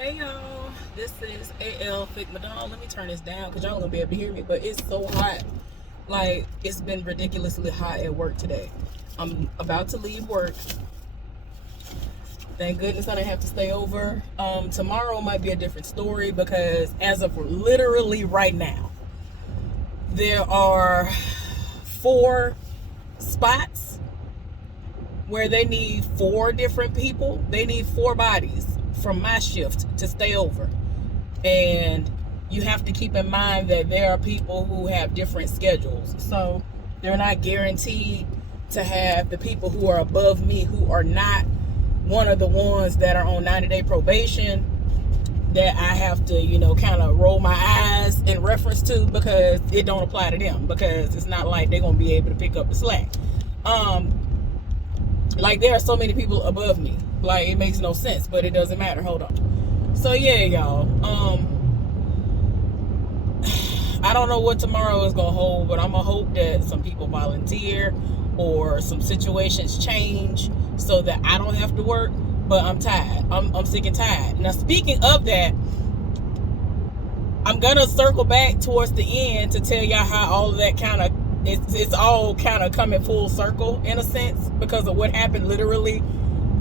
Hey y'all, this is AL Figma Dawn. Let me turn this down because y'all gonna be able to hear me. But it's so hot. Like, it's been ridiculously hot at work today. I'm about to leave work. Thank goodness I didn't have to stay over. Tomorrow might be a different story because as of literally right now, there are 4 spots where they need 4 different people. They need 4 bodies from my shift to stay over. And you have to keep in mind that there are people who have different schedules. So they're not guaranteed to have the people who are above me, who are not one of the ones that are on 90-day probation, that I have to, kind of roll my eyes in reference to, because it don't apply to them, because it's not like they're going to be able to pick up the slack. Like, there are so many people above me. Like, it makes no sense, but it doesn't matter. Hold on. So, yeah, y'all. I don't know what tomorrow is going to hold, but I'm going to hope that some people volunteer or some situations change so that I don't have to work. But I'm tired. I'm sick and tired. Now, speaking of that, I'm going to circle back towards the end to tell y'all how all of that kind of, it's all kind of coming full circle in a sense because of what happened literally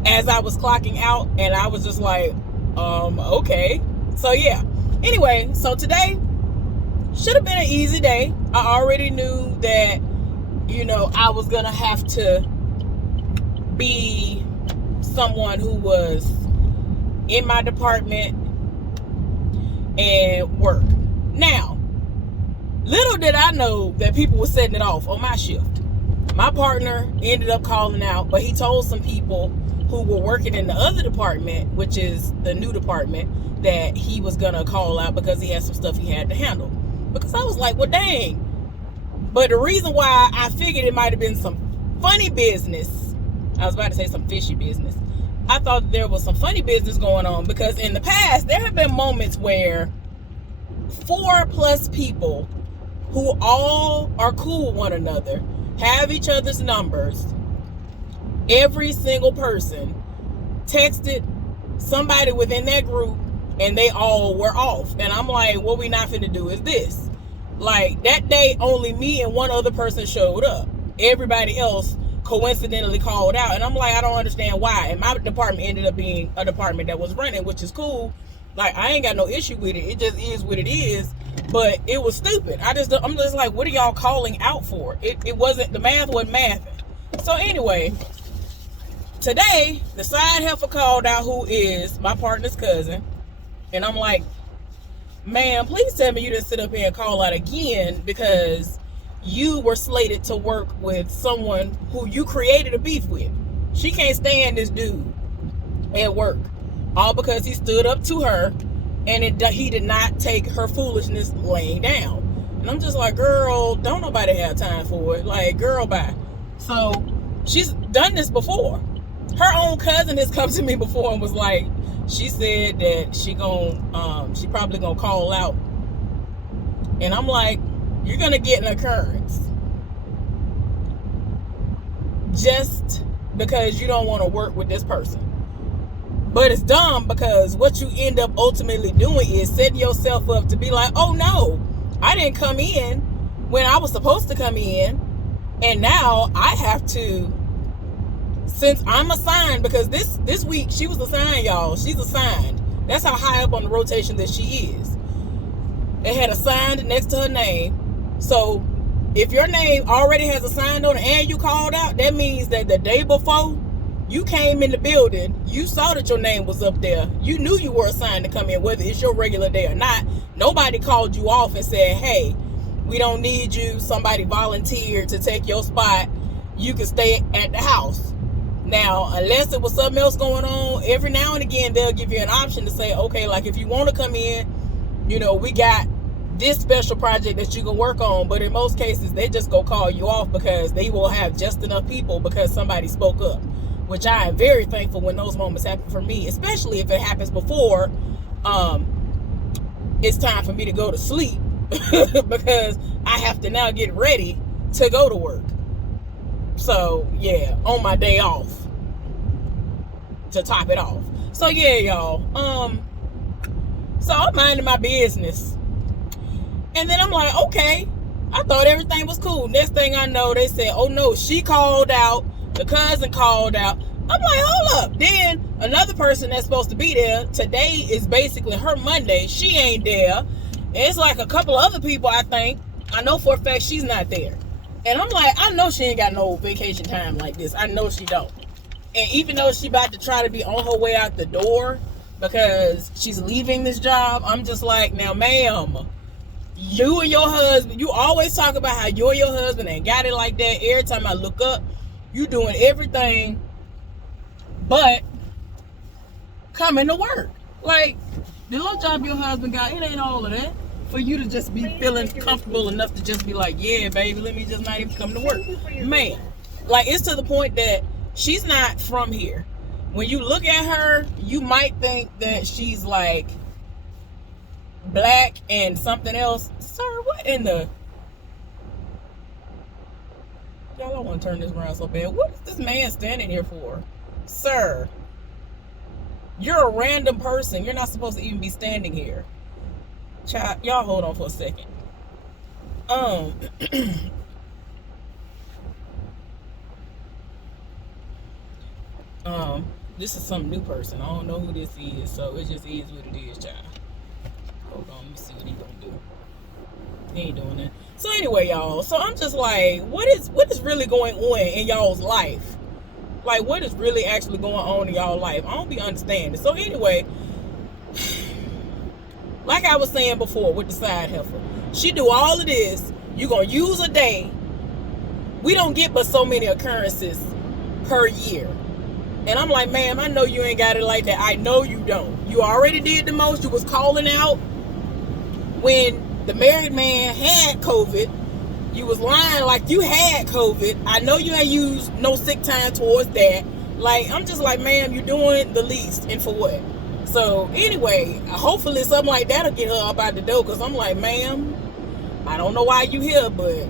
as I was clocking out, and I was just like, okay. So yeah. Anyway, so today should have been an easy day. I already knew that, I was gonna have to be someone who was in my department and work. Now, little did I know that people were setting it off on my shift. My partner ended up calling out, but he told some people who were working in the other department, which is the new department, that he was gonna call out because he had some stuff he had to handle. Because I was like, well, dang. But the reason why I figured it might have been some funny business, I was about to say some fishy business. I thought there was some funny business going on because in the past, there have been moments where 4+ people who all are cool with one another, have each other's numbers, every single person texted somebody within that group and they all were off. And I'm like, what we not finna do is this. Like, that day, only me and one other person showed up. Everybody else coincidentally called out. And I'm like, I don't understand why. And my department ended up being a department that was running, which is cool. Like, I ain't got no issue with it. It just is what it is. But it was stupid. I'm just like, what are y'all calling out for? It wasn't, the math wasn't mathing. So anyway, today, the side heifer called out, who is my partner's cousin. And I'm like, ma'am, please tell me you didn't sit up here and call out again because you were slated to work with someone who you created a beef with. She can't stand this dude at work. All because he stood up to her and he did not take her foolishness laying down. And I'm just like, girl, don't nobody have time for it. Like, girl, bye. So she's done this before. Her own cousin has come to me before and was like, she said that she probably gonna call out. And I'm like, you're gonna get an occurrence just because you don't want to work with this person. But it's dumb because what you end up ultimately doing is setting yourself up to be like, oh no, I didn't come in when I was supposed to come in. And now I have to, since I'm assigned, because this week she was assigned, y'all. She's assigned. That's how high up on the rotation that she is. It had assigned next to her name. So if your name already has assigned on it and you called out, that means that the day before you came in the building, you saw that your name was up there. You knew you were assigned to come in, whether it's your regular day or not. Nobody called you off and said, hey, we don't need you. Somebody volunteered to take your spot. You can stay at the house. Now, unless it was something else going on, every now and again, they'll give you an option to say, okay, like if you want to come in, we got this special project that you can work on. But in most cases, they just go call you off because they will have just enough people because somebody spoke up, which I am very thankful when those moments happen for me, especially if it happens before it's time for me to go to sleep because I have to now get ready to go to work. So, yeah, on my day off to top it off. So, yeah, y'all. So I'm minding my business. And then I'm like, okay, I thought everything was cool. Next thing I know, they said, oh no, she called out. The cousin called out. I'm like, hold up. Then another person that's supposed to be there, today is basically her Monday. She ain't there. And it's like a couple of other people, I think. I know for a fact she's not there. And I'm like, I know she ain't got no vacation time like this. I know she don't. And even though she about to try to be on her way out the door because she's leaving this job, I'm just like, now, ma'am, you and your husband, you always talk about how you and your husband ain't got it like that. Every time I look up, you doing everything but coming to work. Like, the little job your husband got, it ain't all of that. For you to just be feeling comfortable enough to just be like, yeah, baby, let me just not even come to work. Man, like, it's to the point that she's not from here. When you look at her, you might think that she's like black and something else. Sir, what in the... Y'all, I want to turn this around so bad. What is this man standing here for? Sir, you're a random person. You're not supposed to even be standing here. Child, y'all hold on for a second. This is some new person. I don't know who this is, so it just is what it is, child. Hold on, let me see what he gonna do. He ain't doing that. So anyway, y'all, so I'm just like, what is really going on in y'all's life? Like, what is really actually going on in y'all life? I don't be understanding. So anyway, like I was saying before with the side heifer, she do all of this. You gonna use a day. We don't get but so many occurrences per year. And I'm like, ma'am, I know you ain't got it like that. I know you don't. You already did the most. You was calling out when the married man had COVID. You was lying like you had COVID. I know you ain't used no sick time towards that. Like, I'm just like, ma'am, you're doing the least, and for what? So anyway, hopefully something like that'll get her up out the door, because I'm like, ma'am, I don't know why you here, but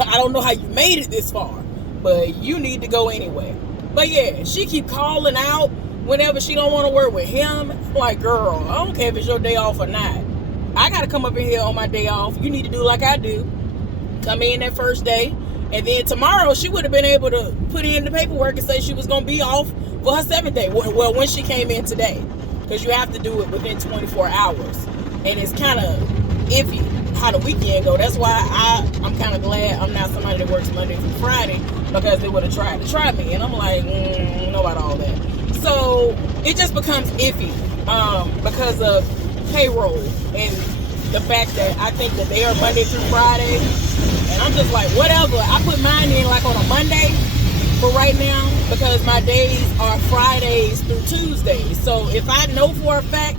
I don't know how you made it this far, but you need to go anyway. But yeah, she keep calling out whenever she don't want to work with him. I'm like, girl, I don't care if it's your day off or not. I got to come up in here on my day off. You need to do like I do. Come in that first day. And then tomorrow, she would have been able to put in the paperwork and say she was going to be off for her 7th day. Well, when she came in today. Because you have to do it within 24 hours. And it's kind of iffy how the weekend go. That's why I'm kind of glad I'm not somebody that works Monday through Friday, because they would have tried to try me. And I'm like, know about all that. So it just becomes iffy because of payroll and the fact that I think that they are Monday through Friday. And I'm just like, whatever. I put mine in like on a Monday for right now, because my days are Fridays through Tuesdays. So if I know for a fact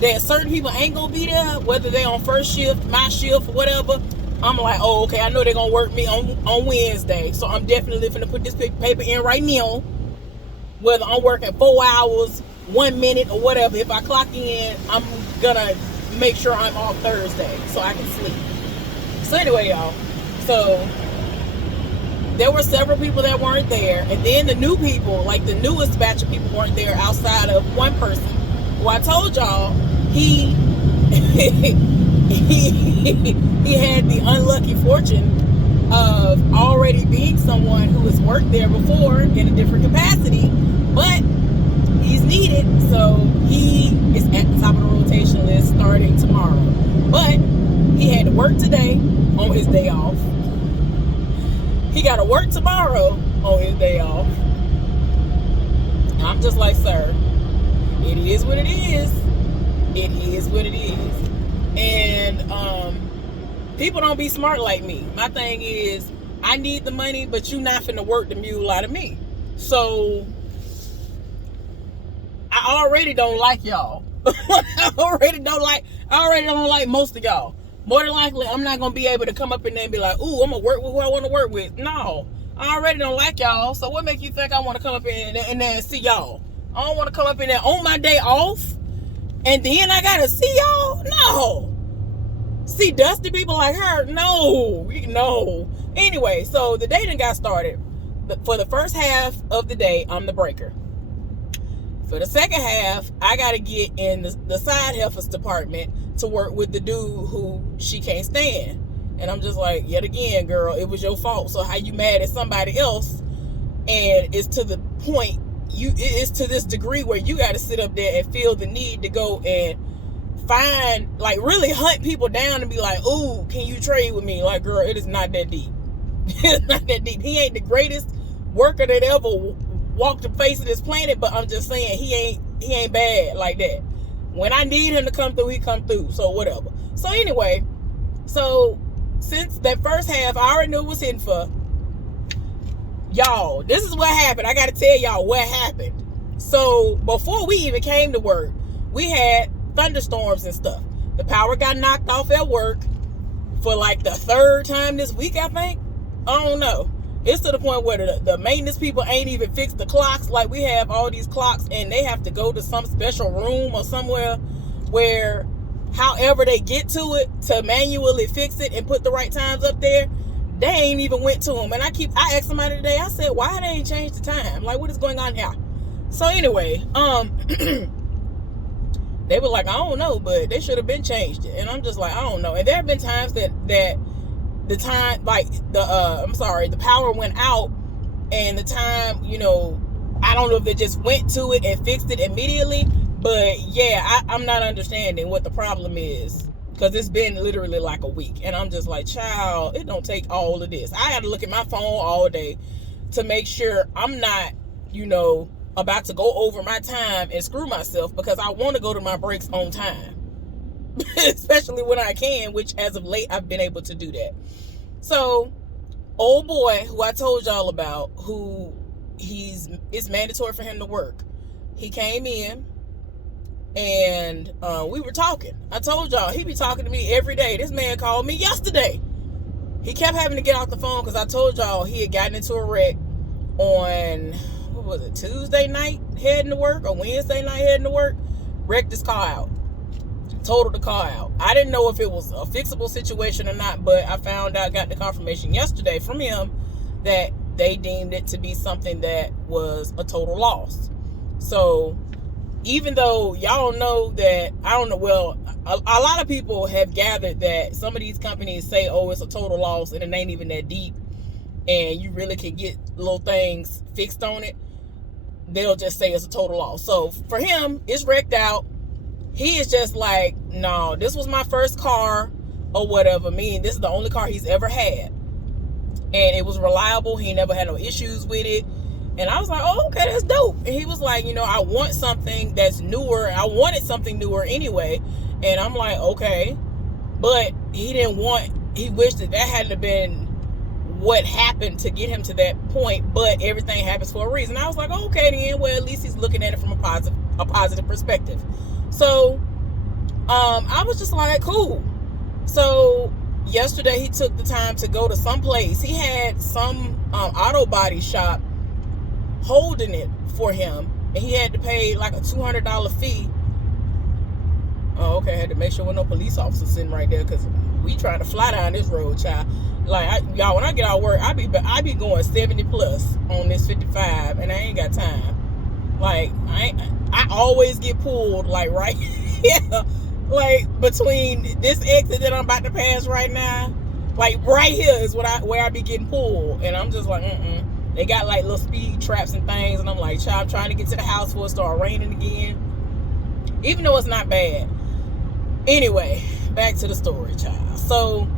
that certain people ain't gonna be there, whether they're on first shift, my shift, whatever, I'm like, oh, okay, I know they're gonna work me on Wednesday. So I'm definitely gonna put this paper in right now, whether I'm working 4 hours, 1 minute, or whatever. If I clock in, I'm gonna make sure I'm off Thursday so I can sleep. So anyway, y'all, so there were several people that weren't there, and then the new people, like the newest batch of people, weren't there outside of one person who I told y'all he had the unlucky fortune of already being someone who has worked there before in a different capacity, but he's needed, so he is at the top of the rotation list starting tomorrow. But he had to work today on his day off. He got to work tomorrow on his day off. And I'm just like, sir, it is what it is. It is what it is. And people don't be smart like me. My thing is, I need the money, but you not finna work the mule out of me. So I already don't like y'all. I already don't like most of y'all. More than likely, I'm not gonna be able to come up in there and be like, ooh, I'm gonna work with who I want to work with. No, I already don't like y'all. So what make you think I want to come up in there and see y'all? I don't want to come up in there on my day off, and then I gotta see y'all. No, see dusty people like her. No. Anyway, so the day done got started. But for the first half of the day, I'm the breaker. For the second half, I got to get in the side heifers department to work with the dude who she can't stand. And I'm just like, yet again, girl, it was your fault. So how you mad at somebody else? And it's to the point, it's to this degree where you got to sit up there and feel the need to go and find, like, really hunt people down and be like, ooh, can you trade with me? Like, girl, it is not that deep. It's not that deep. He ain't the greatest worker that ever walked the face of this planet, but I'm just saying he ain't bad like that. When I need him to come through, he come through. So whatever. So anyway, so since that first half, I already knew it was hidden for. Y'all, this is what happened. I got to tell y'all what happened. So before we even came to work, we had thunderstorms and stuff. The power got knocked off at work for like the third time this week, I think. I don't know. It's to the point where the maintenance people ain't even fixed the clocks. Like, we have all these clocks and they have to go to some special room or somewhere where however they get to it to manually fix it and put the right times up there, they ain't even went to them. And I asked somebody today, I said, why they ain't changed the time? Like, what is going on here? So anyway, they were like, I don't know, but they should have been changed it. And I'm just like, I don't know. And there have been times that the time, like the power went out and the time, I don't know if they just went to it and fixed it immediately, but yeah, I'm not understanding what the problem is, because it's been literally like a week. And I'm just like, child, it don't take all of this. I had to look at my phone all day to make sure I'm not, about to go over my time and screw myself, because I want to go to my breaks on time. Especially when I can, which as of late I've been able to do that. So old boy who I told y'all about, who it's mandatory for him to work, he came in and we were talking. I told y'all he be talking to me every day. This man called me yesterday. He kept having to get off the phone because I told y'all he had gotten into a wreck on, what was it, Tuesday night heading to work or Wednesday night heading to work. Wrecked his car out. Totaled the car out. I didn't know if it was a fixable situation or not, but I got the confirmation yesterday from him that they deemed it to be something that was a total loss. So even though y'all know that, I don't know, well, a lot of people have gathered that some of these companies say, oh, it's a total loss and it ain't even that deep and you really can get little things fixed on it. They'll just say it's a total loss. So for him, it's wrecked out. He is just like, no, this was my first car or whatever. Meaning this is the only car he's ever had. And it was reliable. He never had no issues with it. And I was like, oh, okay, that's dope. And he was like, I want something that's newer. I wanted something newer anyway. And I'm like, okay. But he wished that hadn't been what happened to get him to that point. But everything happens for a reason. I was like, oh, okay, then, well, at least he's looking at it from a positive perspective. So I was just like, cool. So yesterday he took the time to go to some place. He had some auto body shop holding it for him, and he had to pay like a $200 fee. Oh, okay. I had to make sure there were no police officers sitting right there, because we trying to fly down this road, child. Like, y'all, when I get out of work, I be going 70 plus on this 55, and I ain't got time. Like, I always get pulled, like, right here, like, between this exit that I'm about to pass right now, like, right here is where I be getting pulled, and I'm just like, They got, like, little speed traps and things, and I'm like, child, I'm trying to get to the house before it start raining again, even though it's not bad. Anyway, back to the story, child. So,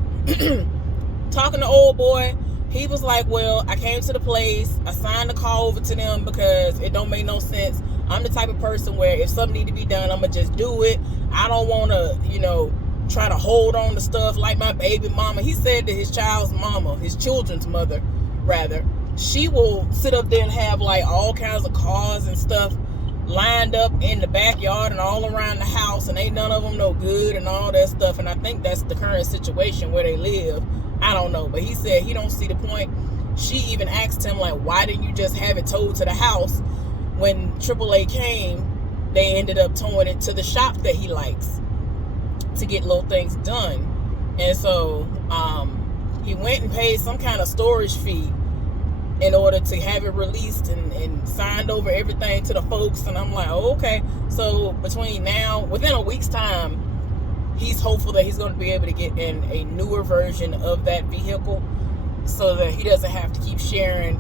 talking to old boy, he was like, well, I came to the place, I signed the car over to them because it don't make no sense. I'm the type of person where if something need to be done, I'm going to just do it. I don't want to, try to hold on to stuff like my baby mama. He said that his children's mother, rather, she will sit up there and have like all kinds of cars and stuff lined up in the backyard and all around the house, and ain't none of them no good and all that stuff. And I think that's the current situation where they live. I don't know, but he said he don't see the point. She even asked him, like, why didn't you just have it towed to the house? When AAA came, they ended up towing it to the shop that he likes to get little things done. And so he went and paid some kind of storage fee in order to have it released and signed over everything to the folks. And I'm like, oh, okay. So between now, within a week's time, he's hopeful that he's going to be able to get in a newer version of that vehicle so that he doesn't have to keep sharing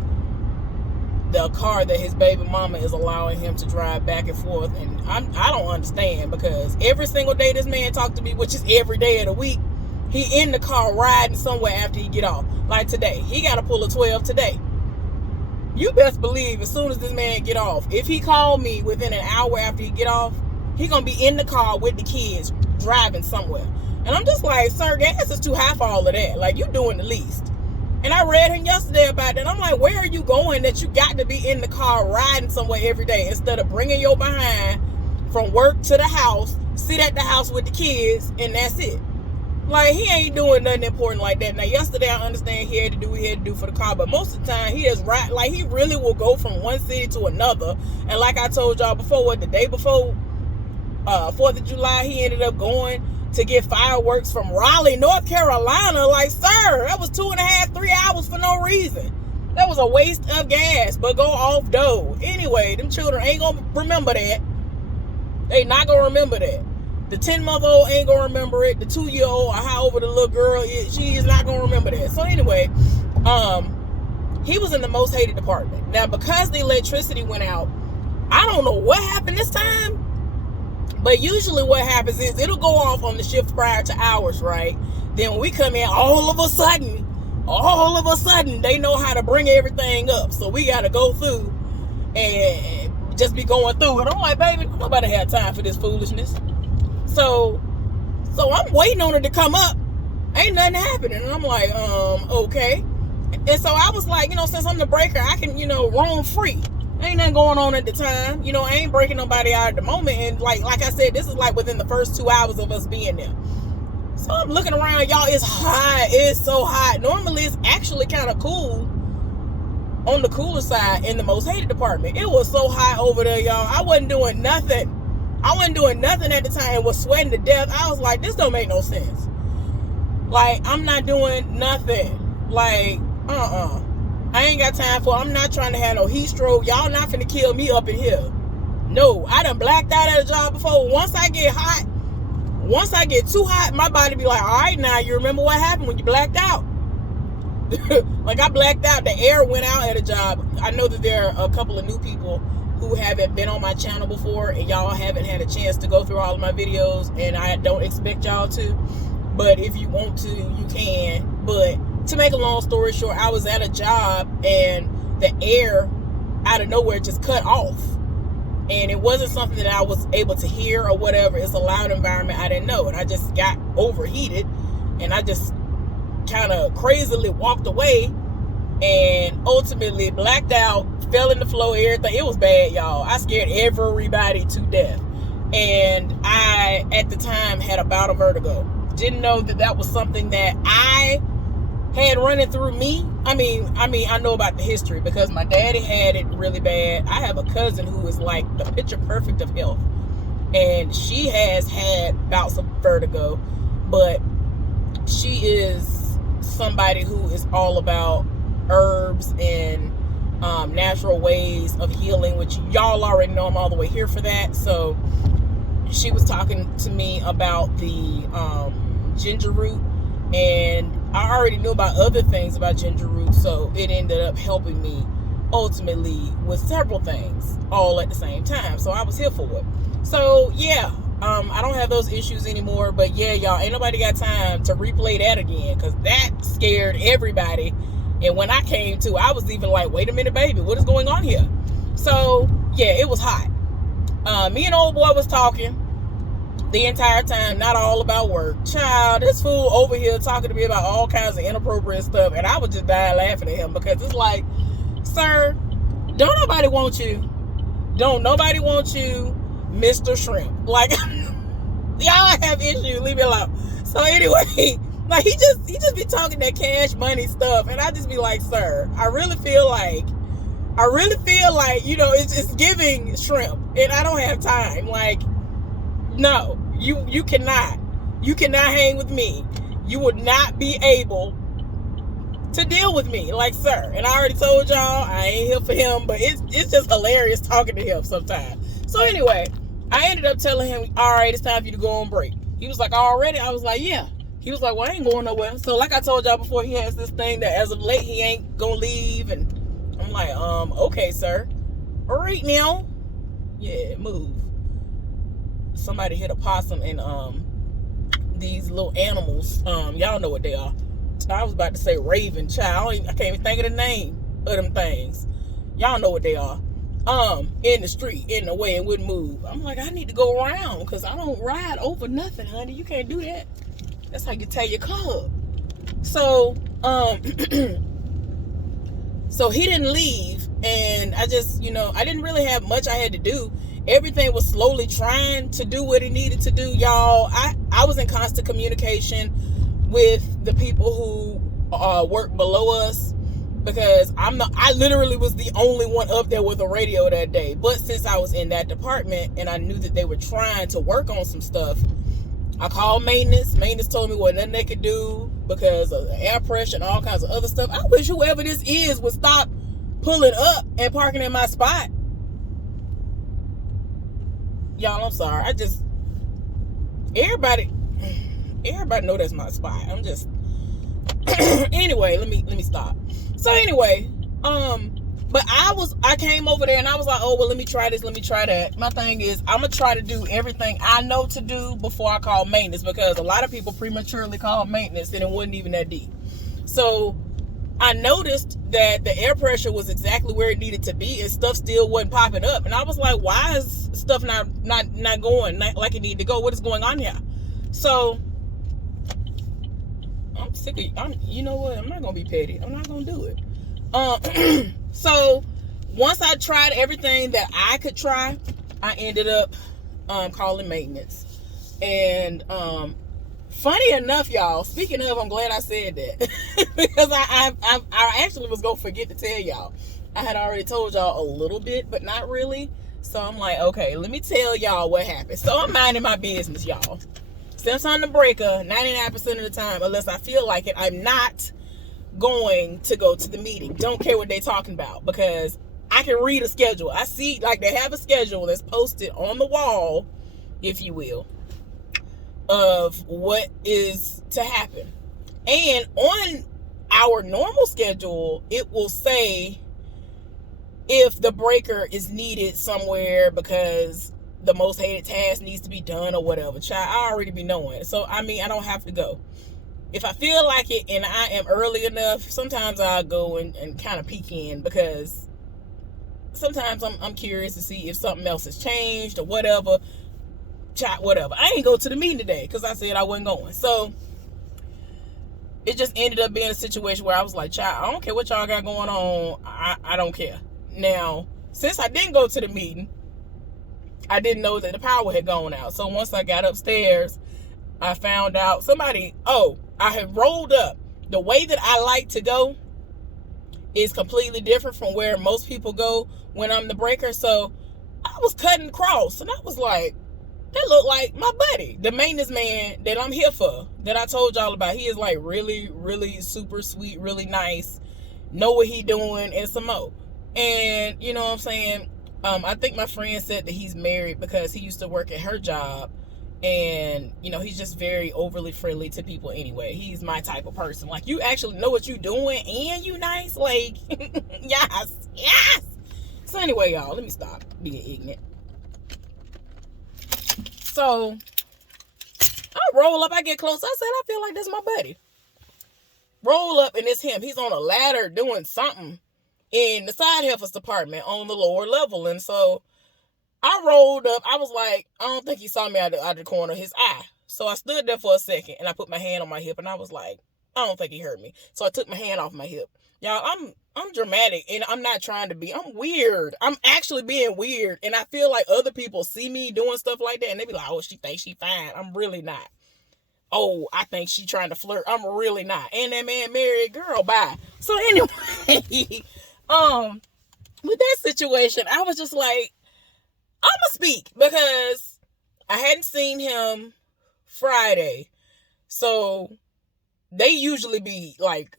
the car that his baby mama is allowing him to drive back and forth. And I don't understand, because every single day this man talked to me, which is every day of the week, he in the car riding somewhere after he get off. Like today, he got to pull a 12 today. You best believe as soon as this man get off, if he called me within an hour after he get off, he gonna be in the car with the kids driving somewhere. And I'm just like, sir, gas is too high for all of that. Like, you doing the least. And I read him yesterday about that. I'm like, where are you going that you got to be in the car riding somewhere every day instead of bringing your behind from work to the house, sit at the house with the kids, and that's it. Like, he ain't doing nothing important like that. Now, yesterday, I understand he had to do for the car, but most of the time, he is right. Like, he really will go from one city to another. And like I told y'all before, the day before 4th of July, he ended up going to get fireworks from Raleigh, North Carolina. Like, sir, that was 2.5, 3 hours for no reason. That was a waste of gas, but go off dough. Anyway, them children ain't gonna remember that. They not gonna remember that. The 10-month-old ain't gonna remember it. The 2-year-old, or however the little girl is, she is not gonna remember that. So anyway, he was in the most hated department. Now, because the electricity went out, I don't know what happened this time, but usually what happens is it'll go off on the shift prior to ours, right? Then when we come in, all of a sudden, they know how to bring everything up. So we got to go through and just be going through it. I'm like, baby, nobody had time for this foolishness. So I'm waiting on it to come up. Ain't nothing happening. And I'm like, okay. And so I was like, since I'm the breaker, I can, roam free. Ain't nothing going on at the time. I ain't breaking nobody out at the moment. And like I said, this is like within the first 2 hours of us being there. So I'm looking around, y'all. It's hot. It's so hot. Normally, it's actually kind of cool on the cooler side in the most hated department. It was so hot over there, y'all. I wasn't doing nothing. At the time. Was sweating to death. I was like, this don't make no sense. Like, I'm not doing nothing. Like, I ain't got time for it. I'm not trying to have no heat stroke. Y'all not finna kill me up in here. No, I done blacked out at a job before. Once I get too hot, my body be like, all right, now you remember what happened when you blacked out. Like, I blacked out. The air went out at a job. I know that there are a couple of new people who haven't been on my channel before, and y'all haven't had a chance to go through all of my videos, and I don't expect y'all to. But if you want to, you can. But to make a long story short, I was at a job and the air out of nowhere just cut off. And it wasn't something that I was able to hear or whatever. It's a loud environment. I didn't know. And I just got overheated. And I just kind of crazily walked away and ultimately blacked out, fell in the floor, everything. It was bad, y'all. I scared everybody to death. And I, at the time, had a bout of vertigo. Didn't know that was something that I had running through me. I mean, I know about the history because my daddy had it really bad. I have a cousin who is like the picture perfect of health, and she has had bouts of vertigo, but she is somebody who is all about herbs and natural ways of healing, which y'all already know I'm all the way here for that. So she was talking to me about the ginger root, and I already knew about other things about ginger root, so it ended up helping me ultimately with several things all at the same time. So I was here for it. So yeah, I don't have those issues anymore. But yeah, y'all, ain't nobody got time to replay that again, because that scared everybody. And when I came to, I was even like, wait a minute, baby, what is going on here? So yeah, it was hot. Me and old boy was talking the entire time, not all about work. Child, this fool over here talking to me about all kinds of inappropriate stuff, and I was just dying laughing at him, because it's like, sir, don't nobody want you. Don't nobody want you, Mr. Shrimp. Like, y'all have issues, leave me alone. So anyway, like, he just be talking that cash money stuff, and I just be like, sir, I really feel like, it's giving shrimp, and I don't have time. Like, no, you cannot hang with me. You would not be able to deal with me, like, sir. And I already told y'all I ain't here for him, but it's just hilarious talking to him sometimes. So anyway, I ended up telling him, all right, it's time for you to go on break. He was like, already? I was like, yeah. He was like, well, I ain't going nowhere. So like I told y'all before, he has this thing that as of late, he ain't gonna leave. And I'm like, okay, sir. All right now. Yeah, move. Somebody hit a possum and these little animals. Y'all know what they are. I was about to say raven, child. I can't even think of the name of them things. Y'all know what they are. In the street, in the way, and wouldn't move. I'm like, I need to go around because I don't ride over nothing, honey. You can't do that. That's how you tear your car up. So, so he didn't leave, and I just, I didn't really have much I had to do. Everything was slowly trying to do what it needed to do, y'all. I was in constant communication with the people who work below us, because I literally was the only one up there with a radio that day. But since I was in that department and I knew that they were trying to work on some stuff, I called maintenance. Maintenance told me what nothing they could do because of the air pressure and all kinds of other stuff. I wish whoever this is would stop pulling up and parking in my spot. Y'all, I'm sorry. Everybody know that's my spot. I'm just anyway, let me stop. So anyway, but I came over there and I was like, oh, well, let me try this, let me try that. My thing is, I'm going to try to do everything I know to do before I call maintenance, because a lot of people prematurely call maintenance and it wasn't even that deep. So I noticed that the air pressure was exactly where it needed to be and stuff still wasn't popping up. And I was like, why is stuff not going like it needed to go? What is going on here? So I'm sick of, you know what? I'm not going to be petty. I'm not going to do it. So once I tried everything that I could try, I ended up calling maintenance. And funny enough, y'all, speaking of, I'm glad I said that because I actually was going to forget to tell y'all. I had already told y'all a little bit, but not really. So I'm like, okay, let me tell y'all what happened. So I'm minding my business, y'all. Since I'm the breaker, 99% of the time, unless I feel like it, I'm not going to go to the meeting. Don't care what they're talking about, because I can read a schedule. I see, like, they have a schedule that's posted on the wall, if you will, of what is to happen. And on our normal schedule, it will say if the breaker is needed somewhere because the most hated task needs to be done or whatever. Child, I already be knowing. So, I mean, I don't have to go. If I feel like it and I am early enough, sometimes I'll go and kind of peek in, because sometimes I'm curious to see if something else has changed or whatever. Child, whatever. I ain't go to the meeting today because I said I wasn't going. So, it just ended up being a situation where I was like, child, I don't care what y'all got going on. I don't care. Now, since I didn't go to the meeting, I didn't know that the power had gone out. So once I got upstairs, I found out I had rolled up. The way that I like to go is completely different from where most people go when I'm the breaker. So I was cutting across, and I was like, that looked like my buddy, the maintenance man that I'm here for, that I told y'all about. He is like really, really super sweet, really nice, know what he doing, and some more. And you know what I'm saying? I think my friend said that he's married because he used to work at her job, and he's just very overly friendly to people anyway. He's my type of person. Like, you actually know what you doing and you nice. Like, yes. So anyway, y'all, let me stop being ignorant. So I roll up, I get close. I said, I feel like this is my buddy. Roll up, and it's him. He's on a ladder doing something in the side heifers department on the lower level. And so I rolled up. I was like, I don't think he saw me out of the corner of his eye. So I stood there for a second, and I put my hand on my hip, and I was like, I don't think he heard me. So I took my hand off my hip. Y'all, I'm dramatic, and I'm not trying to be. I'm weird. I'm actually being weird, and I feel like other people see me doing stuff like that, and they be like, oh, she thinks she fine. I'm really not. Oh, I think she trying to flirt. I'm really not. And that man married, girl, bye. So anyway, with that situation, I was just like, I'ma speak, because I hadn't seen him Friday. So they usually be like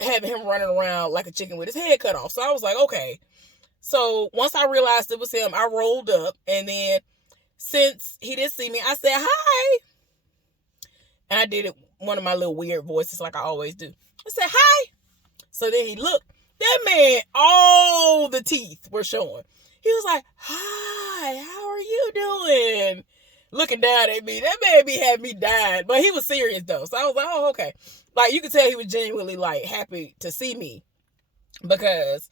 having him running around like a chicken with his head cut off. So I was like, okay. So once I realized it was him, I rolled up, and then since he didn't see me, I said, hi. And I did it one of my little weird voices like I always do. I said, hi. So then he looked. That man, all the teeth were showing. He was like, hi, how are you doing? Looking down at me. That man had me dying. But he was serious, though. So I was like, oh, okay. Like, you could tell he was genuinely, like, happy to see me. Because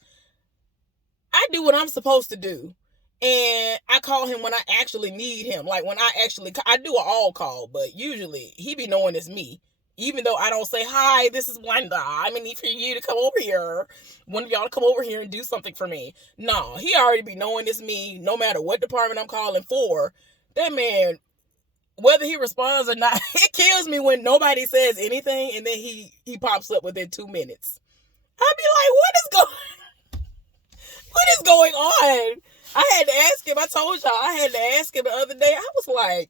I do what I'm supposed to do. And I call him when I actually need him. Like, when I do an all call. But usually, he be knowing it's me. Even though I don't say, hi, this is Wanda. I'm going to need for you to come over here. One of y'all to come over here and do something for me. No, he already be knowing it's me. No matter what department I'm calling for. That man, whether he responds or not, it kills me when nobody says anything. And then he pops up within 2 minutes. I'd be like, what is going on? I had to ask him. I told y'all I had to ask him the other day. I was like,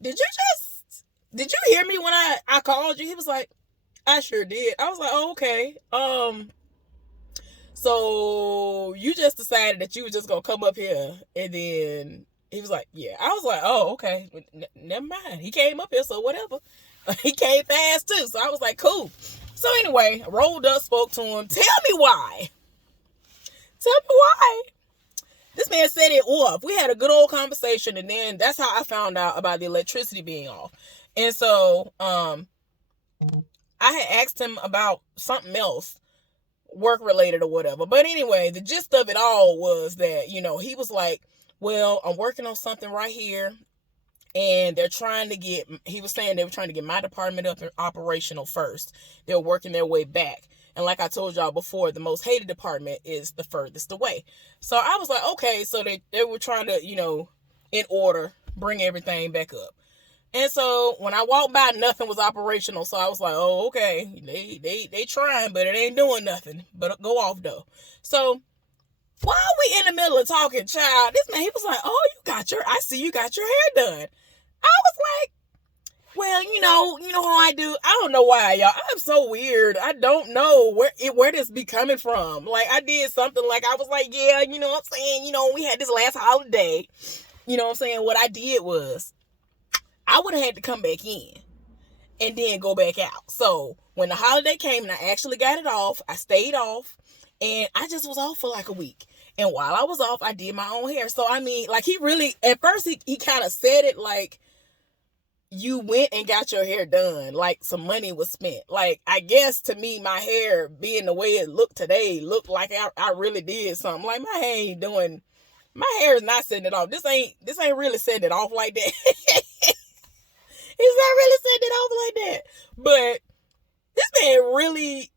did you hear me when I called you? He was like, I sure did. I was like, oh, okay. So you just decided that you were just going to come up here. And then he was like, yeah. I was like, oh, okay. Never mind. He came up here, so whatever. He came fast too. So I was like, cool. So anyway, I rolled up, spoke to him. Tell me why. This man set it off. We had a good old conversation, and then that's how I found out about the electricity being off. And so I had asked him about something else, work related or whatever. But anyway, the gist of it all was that, he was like, well, I'm working on something right here. And he was saying they were trying to get my department up and operational first. They were working their way back. And like I told y'all before, the most hated department is the furthest away. So I was like, okay, so they were trying to, in order, bring everything back up. And so when I walked by, nothing was operational. So I was like, oh, okay, they trying, but it ain't doing nothing. But go off though. So while we in the middle of talking, child, this man, he was like, oh, I see you got your hair done. I was like, well, you know how I do. I don't know why, y'all. I'm so weird. I don't know where this be coming from. Like, I did something like, I was like, yeah, you know what I'm saying? We had this last holiday. You know what I'm saying? What I did was, I would have had to come back in and then go back out. So, when the holiday came and I actually got it off, I stayed off. And I just was off for like a week. And while I was off, I did my own hair. So, I mean, like, he really, at first, he kind of said it like, you went and got your hair done, like some money was spent. Like, I guess to me, my hair being the way it looked today, looked like I really did something. Like, my hair is not setting it off. This ain't really setting it off like that. It's not really setting it off like that. But this man really,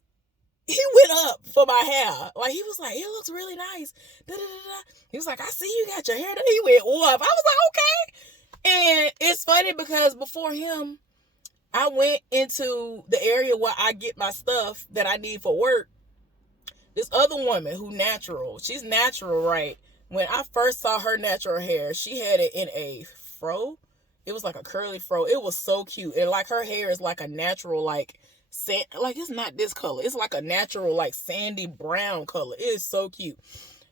he went up for my hair. Like, he was like, it looks really nice. He was like, I see you got your hair done. He went off. I was like, okay. And it's funny because before him, I went into the area where I get my stuff that I need for work. This other woman she's natural, right? When I first saw her natural hair, she had it in a fro. It was like a curly fro. It was so cute. And like her hair is like a natural, like it's not this color. It's like a natural, like sandy brown color. It is so cute.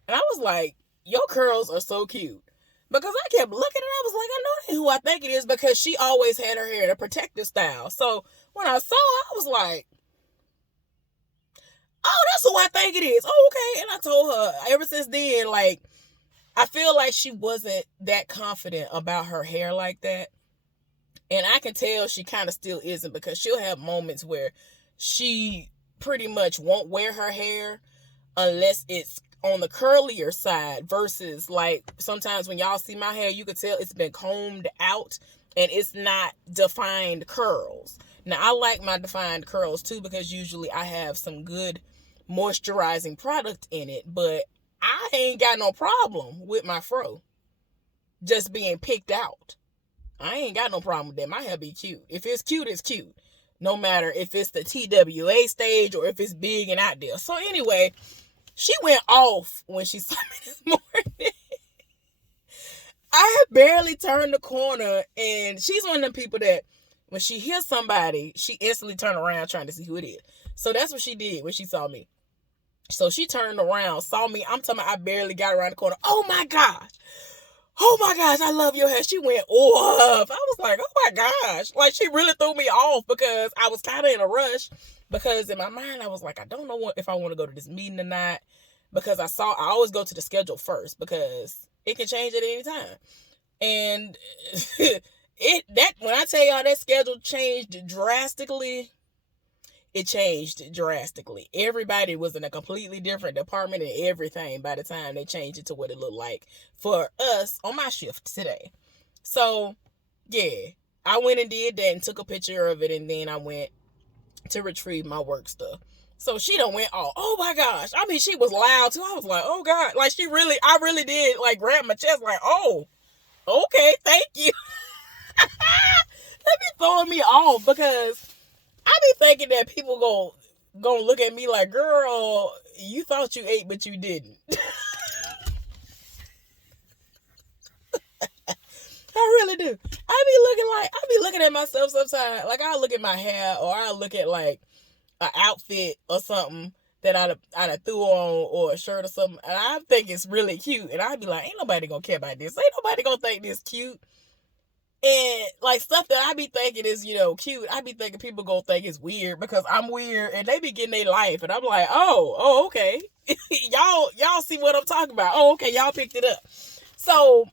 And I was like, your curls are so cute. Because I kept looking and I was like, I know who I think it is because she always had her hair in a protective style. So when I saw her, I was like, oh, that's who I think it is. Oh, okay. And I told her ever since then, like, I feel like she wasn't that confident about her hair like that. And I can tell she kind of still isn't because she'll have moments where she pretty much won't wear her hair unless it's on the curlier side versus like sometimes when y'all see my hair, you can tell it's been combed out and it's not defined curls. Now, I like my defined curls too because usually I have some good moisturizing product in it, but I ain't got no problem with my fro just being picked out. I ain't got no problem with that. My hair be cute. If it's cute, it's cute. No matter if it's the TWA stage or if it's big and out there. So anyway, she went off when she saw me this morning. I had barely turned the corner, and she's one of them people that when she hears somebody, she instantly turn around trying to see who it is. So that's what she did when she saw me. So she turned around, saw me. I'm talking about I barely got around the corner. Oh my gosh, I love your hair. She went off. I was like, oh my gosh. Like, she really threw me off because I was kind of in a rush. Because in my mind, I was like, I don't know if I want to go to this meeting or not. Because I always go to the schedule first because it can change at any time. And when I tell y'all that schedule changed drastically, it changed drastically. Everybody was in a completely different department and everything by the time they changed it to what it looked like for us on my shift today. So, yeah, I went and did that and took a picture of it, and then I went to retrieve my work stuff. So she done went all, oh my gosh. I mean, she was loud too. I was like, oh God. Like, I really did, like, grab my chest like, oh, okay, thank you. That be throwing me off because I be thinking that people gonna look at me like, girl, you thought you ate, but you didn't. I really do. I be looking at myself sometimes. Like, I'll look at my hair, or I'll look at like an outfit or something that I threw on, or a shirt or something, and I think it's really cute, and I'd be like, ain't nobody gonna care about this. Ain't nobody gonna think this cute. And like stuff that I be thinking is, cute, I be thinking people gonna think it's weird because I'm weird, and they be getting their life, and I'm like, oh, okay. y'all see what I'm talking about. Oh, okay, y'all picked it up. So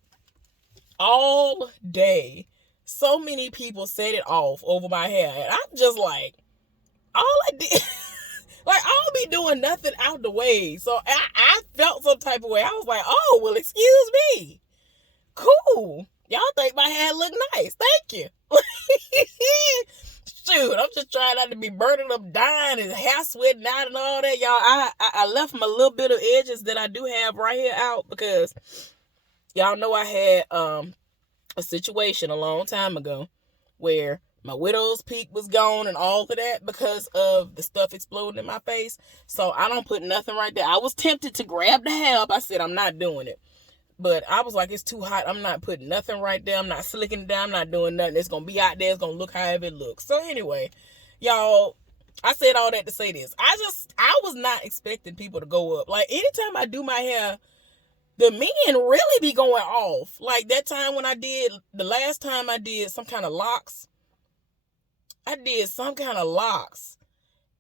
all day, so many people set it off over my hair, and I'm just like, all I did, like, I don't be doing nothing out the way. So I felt some type of way. I was like, oh, well, excuse me. Cool. Y'all think my hair look nice. Thank you. Shoot, I'm just trying not to be burning up, dying, and hair sweating out and all that. Y'all, I left my little bit of edges that I do have right here out because y'all know I had a situation a long time ago where my widow's peak was gone and all of that because of the stuff exploding in my face. So I don't put nothing right there. I was tempted to grab the hair. I said, I'm not doing it. But I was like, it's too hot. I'm not putting nothing right there. I'm not slicking it down. I'm not doing nothing. It's going to be out there. It's going to look however it looks. So anyway, y'all, I said all that to say this. I was not expecting people to go up. Like, anytime I do my hair, the men really be going off. Like, that time when the last time I did some kind of locks.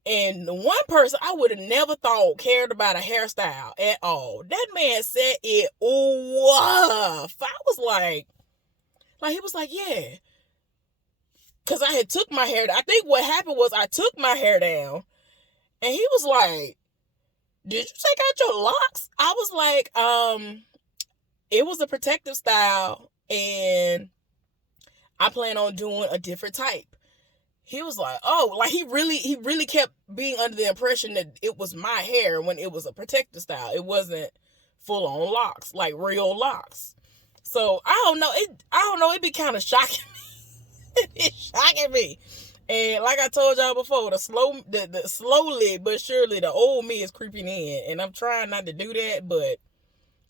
And one person I would have never thought cared about a hairstyle at all. That man said it off. I was like he was like, yeah. Because I had took my hair down. I think what happened was I took my hair down. And he was like, did you take out your locks? I was like, it was a protective style. And I plan on doing a different type. He was like, oh, like he really kept being under the impression that it was my hair when it was a protective style. It wasn't full on locks, like real locks. So I don't know. It be kind of shocking me. It's shocking me. And like I told y'all before, the slowly but surely the old me is creeping in, and I'm trying not to do that. But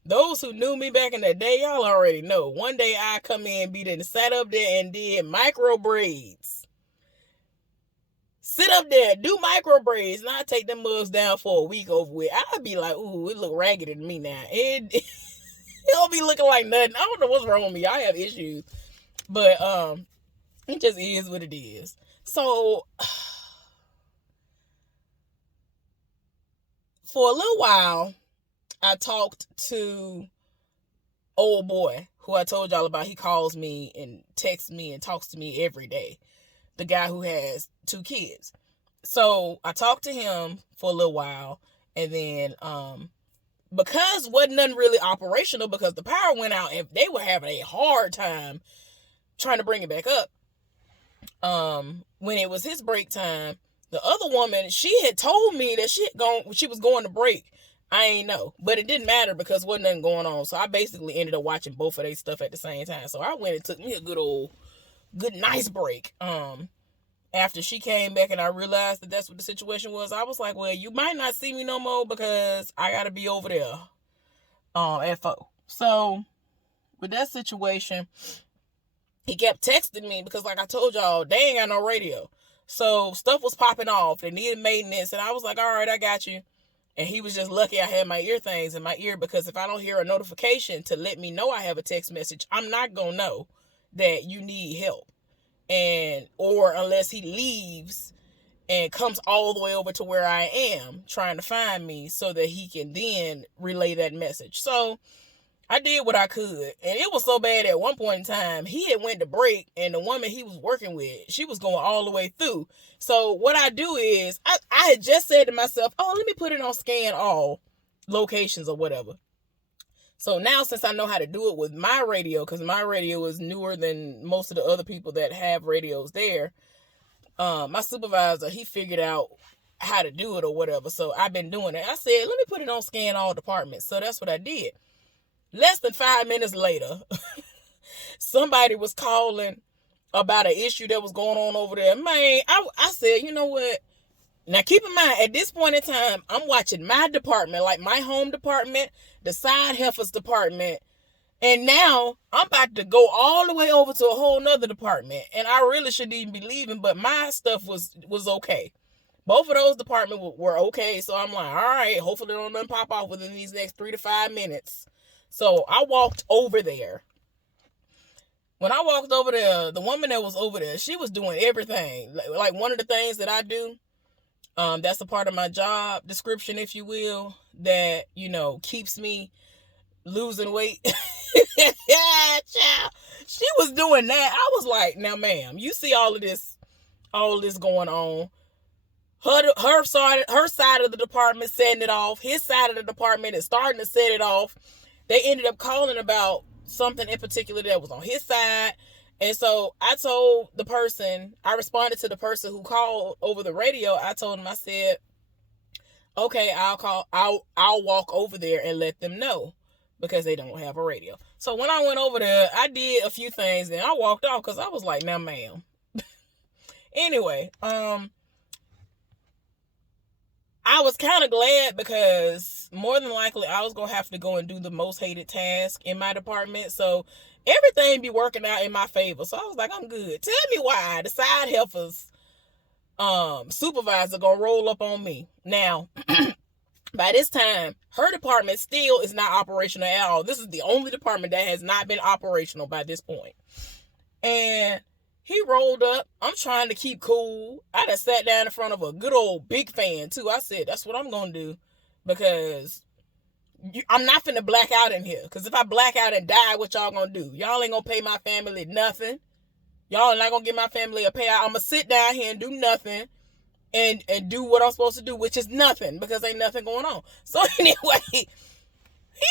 those who knew me back in the day, y'all already know. One day I come in, sat up there and did micro braids. Sit up there, do micro braids, and I take them mugs down for a week over with. I'd be like, ooh, it look raggedy to me now. It don't be looking like nothing. I don't know what's wrong with me. I have issues. But it just is what it is. So for a little while, I talked to old boy who I told y'all about. He calls me and texts me and talks to me every day. The guy who has 2 kids. So I talked to him for a little while, and then because wasn't nothing really operational because the power went out and they were having a hard time trying to bring it back up. When it was his break time, the other woman, she had told me that she was going to break. I ain't know, but it didn't matter because wasn't nothing going on. So I basically ended up watching both of their stuff at the same time. So I went and took me a good nice break. After she came back and I realized that that's what the situation was, I was like, well, you might not see me no more because I gotta be over there at 4. So with that situation, he kept texting me because, like I told y'all, they ain't got no radio. So stuff was popping off. They needed maintenance. And I was like, all right, I got you. And he was just lucky I had my ear things in my ear, because if I don't hear a notification to let me know I have a text message, I'm not going to know that you need help. Or unless he leaves and comes all the way over to where I am trying to find me so that he can then relay that message. So I did what I could. And it was so bad at one point in time, he had went to break, and the woman he was working with, she was going all the way through. So what I do is, I had just said to myself, oh, let me put it on scan all locations or whatever. So now, since I know how to do it with my radio, because my radio is newer than most of the other people that have radios there, my supervisor, he figured out how to do it or whatever. So I've been doing it. I said, let me put it on scan all departments. So that's what I did. Less than 5 minutes later, somebody was calling about an issue that was going on over there. Man, I said, you know what? Now, keep in mind, at this point in time, I'm watching my department, like my home department, the side heifers department, and now I'm about to go all the way over to a whole nother department, and I really shouldn't even be leaving, but my stuff was okay. Both of those departments were okay, so I'm like, all right, hopefully don't pop off within these next 3 to 5 minutes. So I walked over there. When I walked over there, the woman that was over there, she was doing everything. Like one of the things that I do, that's a part of my job description, if you will, that, keeps me losing weight. She was doing that. I was like, now, ma'am, you see all of this going on. Her side of the department setting it off. His side of the department is starting to set it off. They ended up calling about something in particular that was on his side. And so I responded to the person who called over the radio. I told him, I said, okay, I'll walk over there and let them know, because they don't have a radio. So when I went over there, I did a few things, and I walked off because I was like, now, ma'am. Anyway, I was kind of glad, because more than likely I was going to have to go and do the most hated task in my department. So everything be working out in my favor. So I was like, I'm good. Tell me why the side heifers supervisor going to roll up on me. Now, by this time, her department still is not operational at all. This is the only department that has not been operational by this point. And he rolled up. I'm trying to keep cool. I just sat down in front of a good old big fan, too. I said, that's what I'm going to do, because I'm not finna black out in here. Because if I black out and die, what y'all going to do? Y'all ain't going to pay my family nothing. Y'all not going to give my family a payout. I'm going to sit down here and do nothing and do what I'm supposed to do, which is nothing, because ain't nothing going on. So anyway, he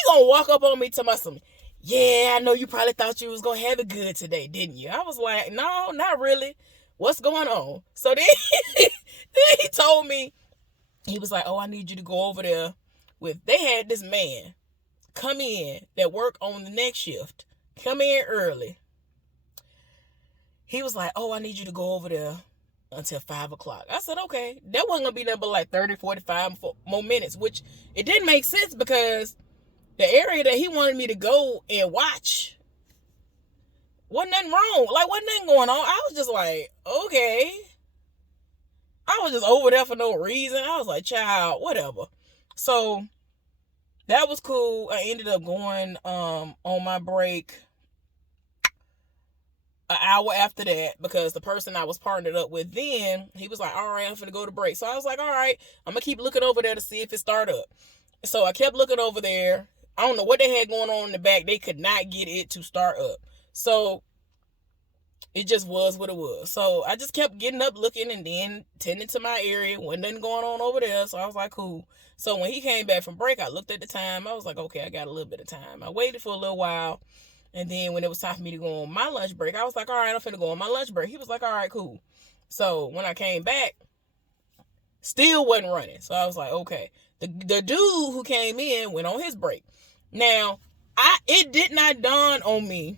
going to walk up on me to my son. Yeah, I know you probably thought you was going to have it good today, didn't you? I was like, no, not really. What's going on? So then he told me, he was like, oh, I need you to go over there they had this man come in that worked on the next shift, come in early. He was like, oh, I need you to go over there until 5 o'clock. I said, okay. That wasn't going to be nothing but like 30, 45 more minutes, which it didn't make sense, because the area that he wanted me to go and watch, wasn't nothing wrong. Like, wasn't nothing going on. I was just like, okay. I was just over there for no reason. I was like, child, whatever. So that was cool. I ended up going on my break an hour after that, because the person I was partnered up with then, he was like, all right, I'm finna go to break. So I was like, all right, I'm gonna keep looking over there to see if it start up. So I kept looking over there. I don't know what they had going on in the back. They could not get it to start up. So it just was what it was. So I just kept getting up, looking, and then tending to my area. Wasn't nothing going on over there. So I was like, cool. So when he came back from break, I looked at the time. I was like, okay, I got a little bit of time. I waited for a little while. And then when it was time for me to go on my lunch break, I was like, all right, I'm finna go on my lunch break. He was like, all right, cool. So when I came back, still wasn't running. So I was like, okay. The dude who came in went on his break. Now, it did not dawn on me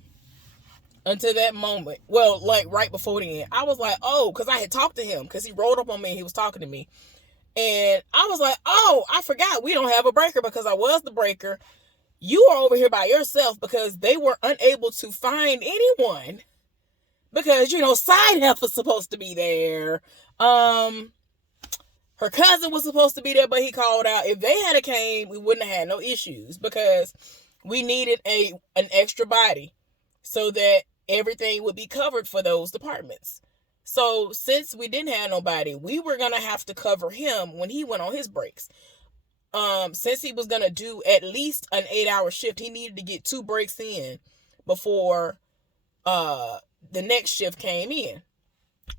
until that moment. Well, like right before the end. I was like, oh, because I had talked to him, because he rolled up on me and he was talking to me. And I was like, oh, I forgot we don't have a breaker, because I was the breaker. You are over here by yourself, because they were unable to find anyone because, side heifer's supposed to be there. Her cousin was supposed to be there, but he called out. If they had came, we wouldn't have had no issues because we needed an extra body so that everything would be covered for those departments. So since we didn't have nobody, we were gonna have to cover him when he went on his breaks. Since he was gonna do at least an 8-hour shift, he needed to get 2 breaks in before the next shift came in.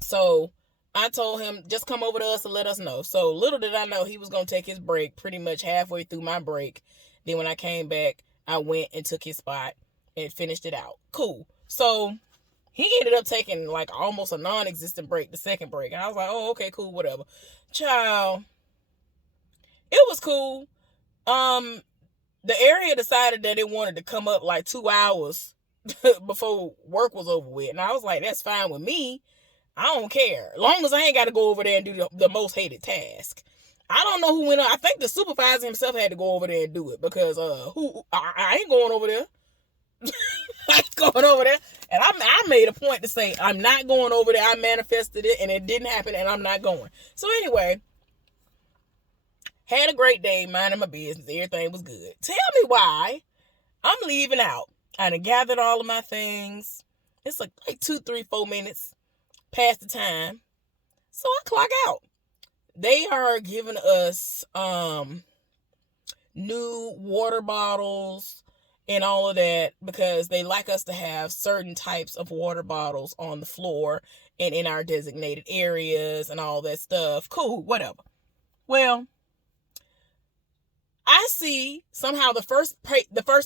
So I told him, just come over to us and let us know. So little did I know he was going to take his break pretty much halfway through my break. Then when I came back, I went and took his spot and finished it out. Cool. So he ended up taking like almost a non-existent break, the second break. And I was like, oh, okay, cool, whatever. Child, it was cool. The area decided that it wanted to come up like 2 hours before work was over with. And I was like, that's fine with me. I don't care. As long as I ain't got to go over there and do the most hated task. I don't know who went on. I think the supervisor himself had to go over there and do it because I ain't going over there. I ain't going over there. And I made a point to say I'm not going over there. I manifested it and it didn't happen and I'm not going. So anyway, had a great day, minding my business. Everything was good. Tell me why I'm leaving out. I done gathered all of my things. It's like 2, 3, 4 minutes past the time. So I clock out. They are giving us new water bottles and all of that because they like us to have certain types of water bottles on the floor and in our designated areas and all that stuff. Cool, whatever. Well, I see somehow the first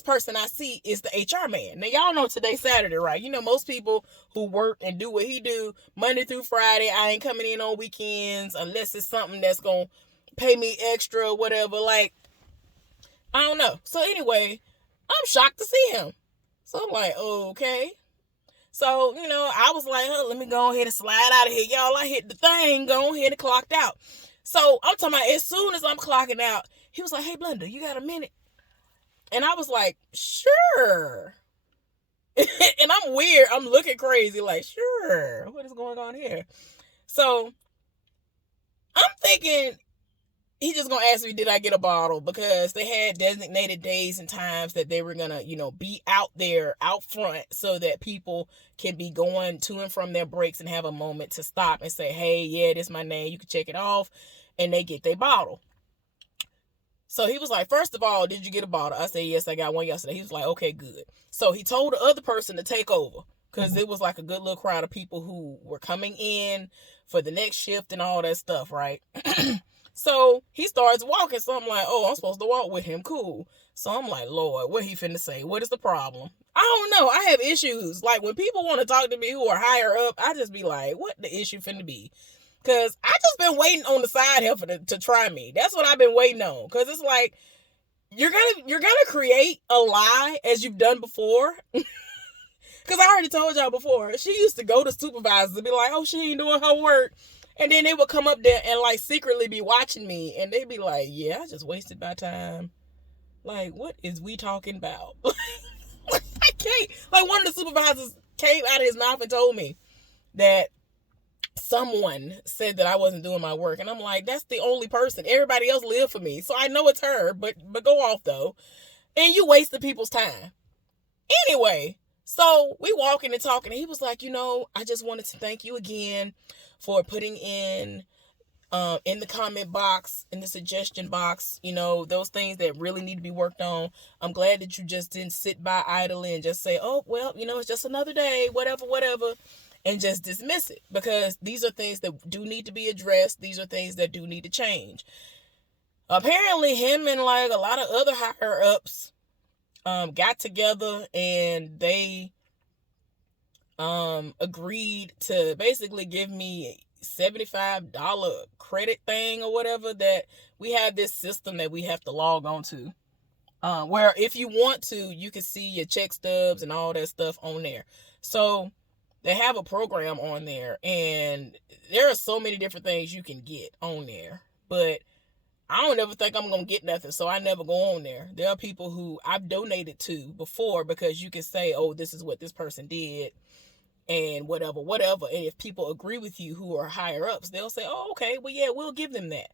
person I see is the HR man. Now, y'all know today's Saturday, right? Most people who work and do what he do Monday through Friday, I ain't coming in on weekends unless it's something that's going to pay me extra or whatever. Like, I don't know. So anyway, I'm shocked to see him. So I'm like, okay. So, I was like, let me go ahead and slide out of here. Y'all, I hit the thing, go ahead and clocked out. So I'm talking about as soon as I'm clocking out, he was like, hey, Blenda, you got a minute? And I was like, sure. And I'm weird. I'm looking crazy like, sure. What is going on here? So I'm thinking he's just going to ask me, did I get a bottle? Because they had designated days and times that they were going to, be out there, out front, so that people can be going to and from their breaks and have a moment to stop and say, hey, yeah, this is my name. You can check it off. And they get their bottle. So he was like, first of all, did you get a bottle? I said, yes, I got one yesterday. He was like, okay, good. So he told the other person to take over because it was like a good little crowd of people who were coming in for the next shift and all that stuff, right? So he starts walking. So I'm like, oh, I'm supposed to walk with him. Cool. So I'm like, Lord, what he finna say? What is the problem? I don't know. I have issues. Like when people want to talk to me who are higher up, I just be like, what the issue finna be? Because I just been waiting on the side heifer to try me. That's what I've been waiting on. Because it's like, you're gonna create a lie as you've done before. Because I already told y'all before, she used to go to supervisors and be like, oh, she ain't doing her work. And then they would come up there and like secretly be watching me. And they'd be like, yeah, I just wasted my time. Like, what is we talking about? I can't. Like one of the supervisors came out of his mouth and told me that someone said that I wasn't doing my work. And I'm like, that's the only person. Everybody else lived for me. So I know it's her, but go off though. And you wasted people's time. Anyway, so we walking and talking. And he was like, I just wanted to thank you again for putting in the comment box, in the suggestion box, those things that really need to be worked on. I'm glad that you just didn't sit by idly and just say, oh, well, it's just another day, whatever. And just dismiss it because these are things that do need to be addressed. These are things that do need to change. Apparently him and like a lot of other higher ups got together and they agreed to basically give me $75 credit thing or whatever, that we have this system that we have to log on to. Where if you want to, you can see your check stubs and all that stuff on there. So they have a program on there and there are so many different things you can get on there, but I don't ever think I'm going to get nothing. So I never go on there. There are people who I've donated to before because you can say, oh, this is what this person did. and whatever. And if people agree with you who are higher ups, they'll say, oh, okay, well, yeah, we'll give them that.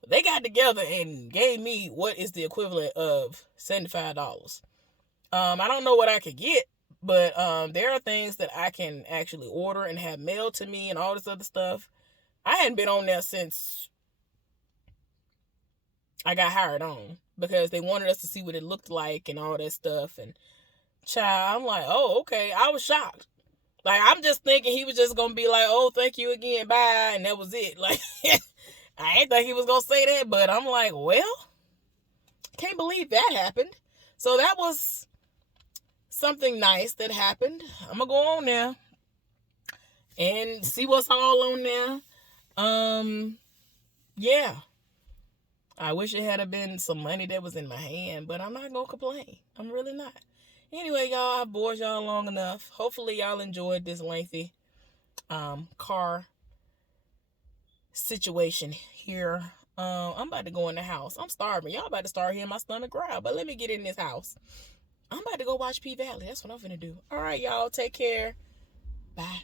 But they got together and gave me what is the equivalent of $75. I don't know what I could get, but there are things that I can actually order and have mailed to me and all this other stuff. I hadn't been on there since I got hired on, because they wanted us to see what it looked like and all that stuff. And child, I'm like, oh, okay. I was shocked. Like, I'm just thinking he was just going to be like, oh, thank you again, bye, and that was it. Like, I ain't think he was going to say that, but I'm like, well, can't believe that happened. So that was something nice that happened. I'm going to go on there and see what's all on there. Yeah. I wish it had been some money that was in my hand, but I'm not going to complain. I'm really not. Anyway, y'all, I've bored y'all long enough. Hopefully, y'all enjoyed this lengthy car situation here. I'm about to go in the house. I'm starving. Y'all about to start hearing my stomach growl, but let me get in this house. I'm about to go watch P Valley. That's what I'm finna do. All right, y'all. Take care. Bye.